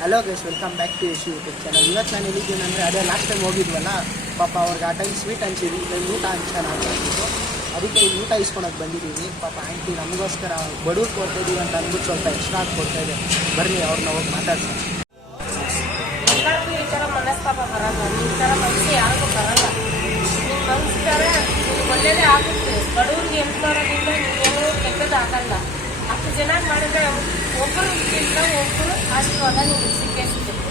Hello guys, welcome back to Yashu YouTube channel. ಇವತ್ತು ನಾನು ಎಲ್ಲಿದ್ದೀನಿ ಅಂದರೆ ಅದೇ ಲಾಸ್ಟ್ ಟೈಮ್ ಹೋಗಿದ್ವಲ್ಲ, ಪಾಪ ಅವ್ರಿಗೆ ಆ ಟೈಮ್ ಸ್ವೀಟ್ ಹಂಚಿದ್ವಿ, ಊಟ ಹಂಚೋಣ ಆಗ್ತಿತ್ತು. ಅದಕ್ಕೆ ಇಲ್ಲಿ ಊಟ ಇಸ್ಕೊಳಕ್ಕೆ ಬಂದಿದ್ದೀವಿ. ಪಾಪ ಆಂಟಿ ನಮಗೋಸ್ಕರ ಬಡವ್ರು ಕೊಡ್ತಾಯಿದ್ದೀವಿ ಅಂತ ಅಂದ್ಬಿಟ್ಟು ಸ್ವಲ್ಪ ಎಕ್ಸ್ಟ್ರಾ ಹಾಕಿ ಕೊಡ್ತಾಯಿದೆ. ಬರಲಿ ಅವ್ರನ್ನ ಹೋಗಿ ಮಾತಾಡ್ಸೋಣ. ಎಲ್ಲರಿಗೂ ಈ ಥರ ಮನಸ್ತಾಪ ಬರಲ್ಲ, ಈ ಥರ ಮನಸ್ಸು ಯಾರಿಗೂ ಬರಲ್ಲ. ನಿಮ್ಮ ಮನಸ್ಸಿದ್ದಾರೆ ನಿಮ್ಗೆ ಒಳ್ಳೇದೇ ಆಗುತ್ತೆ. ಬಡವ್ರಿಗೆ ಹೆಲ್ಪ್ ಮಾಡೋದ್ರಿಂದ ನೀವೇನೋ ಕೆಟ್ಟದ್ದು ಆಗಲ್ಲ. ಅಷ್ಟು ಜನ ಮಾಡಿದ್ರೆ ಒಬ್ಬರು ಇಲ್ಲ ಒಬ್ಬರು ಆಶೀರ್ವಾದ ನಿಮ್ಗೆ ಸಿಕ್ಕೇ ಸಿಗುತ್ತೆ.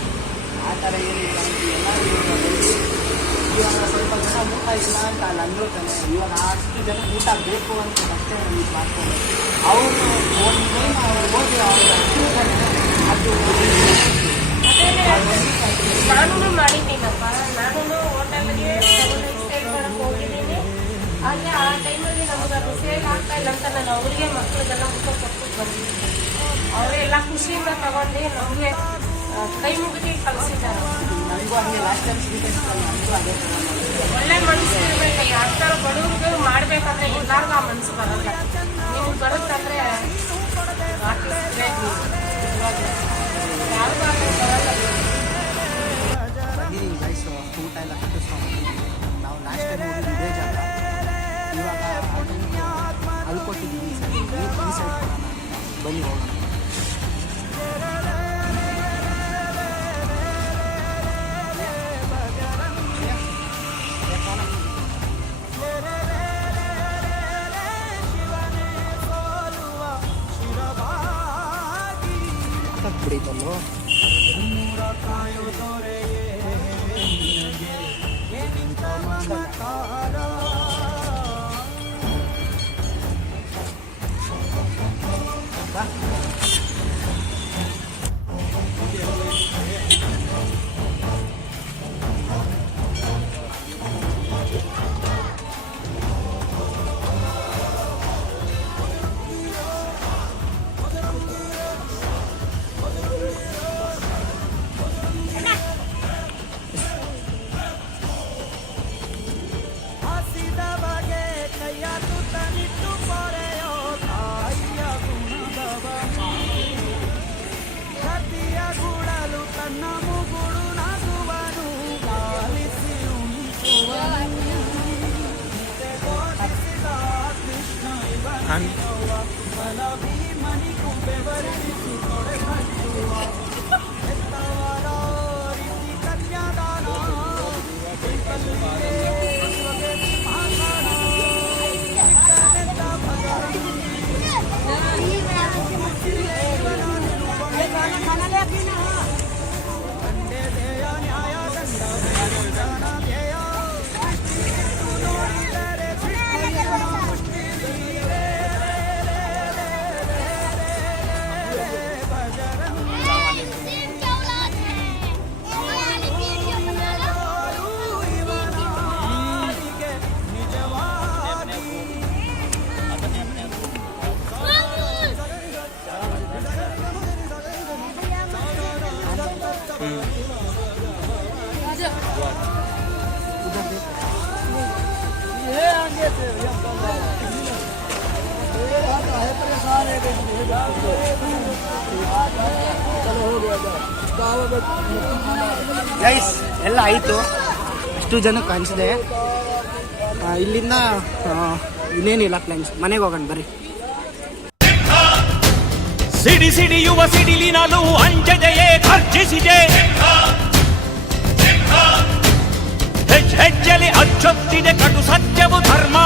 ಆ ಥರ ಏನಿಲ್ಲ ಆಂಟಿ, ಇವಾಗ ಸ್ವಲ್ಪ ಜನ ಊಟ ಇಲ್ಲ ಅಂತ ಅಲ್ಲಿ ಅಂದ್ರು ತಾನೆ. ಇವಾಗ ಅಷ್ಟು ಜನ ಊಟ ಬೇಕು ಅಂತ ಅಷ್ಟೇ ಇದು ಮಾಡ್ಕೊಂಡು ಅವರು ಒಂದು ಟೈಮ್ ಅವ್ರು ಹೋಗಿ ಅವ್ರು ಅದು ನಾನು ಮಾಡಿದ್ದೀನಪ್ಪ. ನಾನು ಹೋಟೆಲ್ಗೆ ಸೇಲ್ ಮಾಡಕ್ಕೆ ಹೋಗಿದ್ದೀನಿ. ಆದರೆ ಆ ಟೈಮಲ್ಲಿ ನಮಗೆ ಅದು ಸೇಲ್ ಆಗ್ತಾ ಇಲ್ಲ ಅಂತ ನಾನು ಅವರಿಗೆ ಮಕ್ಕಳಿಗೆಲ್ಲ ಊಟ ಕೊಟ್ಟು ಬಂದಿದ್ದೀನಿ. ಅವರೆಲ್ಲ ಖುಷಿಯಿಂದ ತಗೊಂಡು ನಮಗೆ ಕೈ ಮುಗಿದು ಕಳಿಸಿದ್ದಾರೆ. ನನಗೂ ಹಂಗೆ ಲಾಸ್ಟ್ ಟೈಮ್ ಸ್ವೀಟ್ ನನಗೂ ಅದೇ ಒಳ್ಳೆ ಮನಸ್ಸು ಇರಬೇಕು. ಯಾವ ಥರ ಬಡವ್ರಿಗೆ ಮಾಡಬೇಕಂದ್ರೆ ಎಲ್ಲರಿಗೂ ಆ ಮನಸ್ಸು ಬರಲ್ಲ. ನಿಮ್ಗೆ ಬರುತ್ತಂದರೆ ಹಾಕಿದ್ರೆ ಯಾರಿಗೂ ಬರಲ್ಲ. ಬಂದಿದ್ದೀವಿ ಗೈಸ್, ಊಟ ಎಲ್ಲ ಕಟ್ಟಿಸ್ಕೊಂಡು ನಾವು ಲಾಸ್ಟ್ ಟೈಮ್ ಹೋಗಿದ್ದು ಇದೇ ಜಾಗ. ಇವಾಗ ಅಲ್ಲಿ ಕೊಟ್ಟಿದ್ದೀವಿ, ಈ ಸೈಡ್ ಕೊಡೋಣ. ಬನ್ನಿ ಹೋಗೋಣ. ಬಿಡಿತಲ್ಲೋ ಗೈಸ್ ಎಲ್ಲ ಆಯಿತು. ಅಷ್ಟು ಜನಕ್ಕೆ ಅನಿಸಿದೆ. ಇಲ್ಲಿಂದ ಇನ್ನೇನಿಲ್ಲ ಪ್ಲಾನ್ಸ್, ಮನೆಗೆ ಹೋಗೋಣ ಬರ್ರಿ. ಸಿಡಿ ಸಿಡಿಯುವ ಸಿಡಿಲಿನಲ್ಲೂ ಅಂಜದೆಯೇ ಖರ್ಜಿಸಿದೆ. ಹೆಜ್ಜೆಲಿ ಅಚ್ಚೊತ್ತಿದೆ ಕಟು ಸತ್ಯವು ಧರ್ಮ.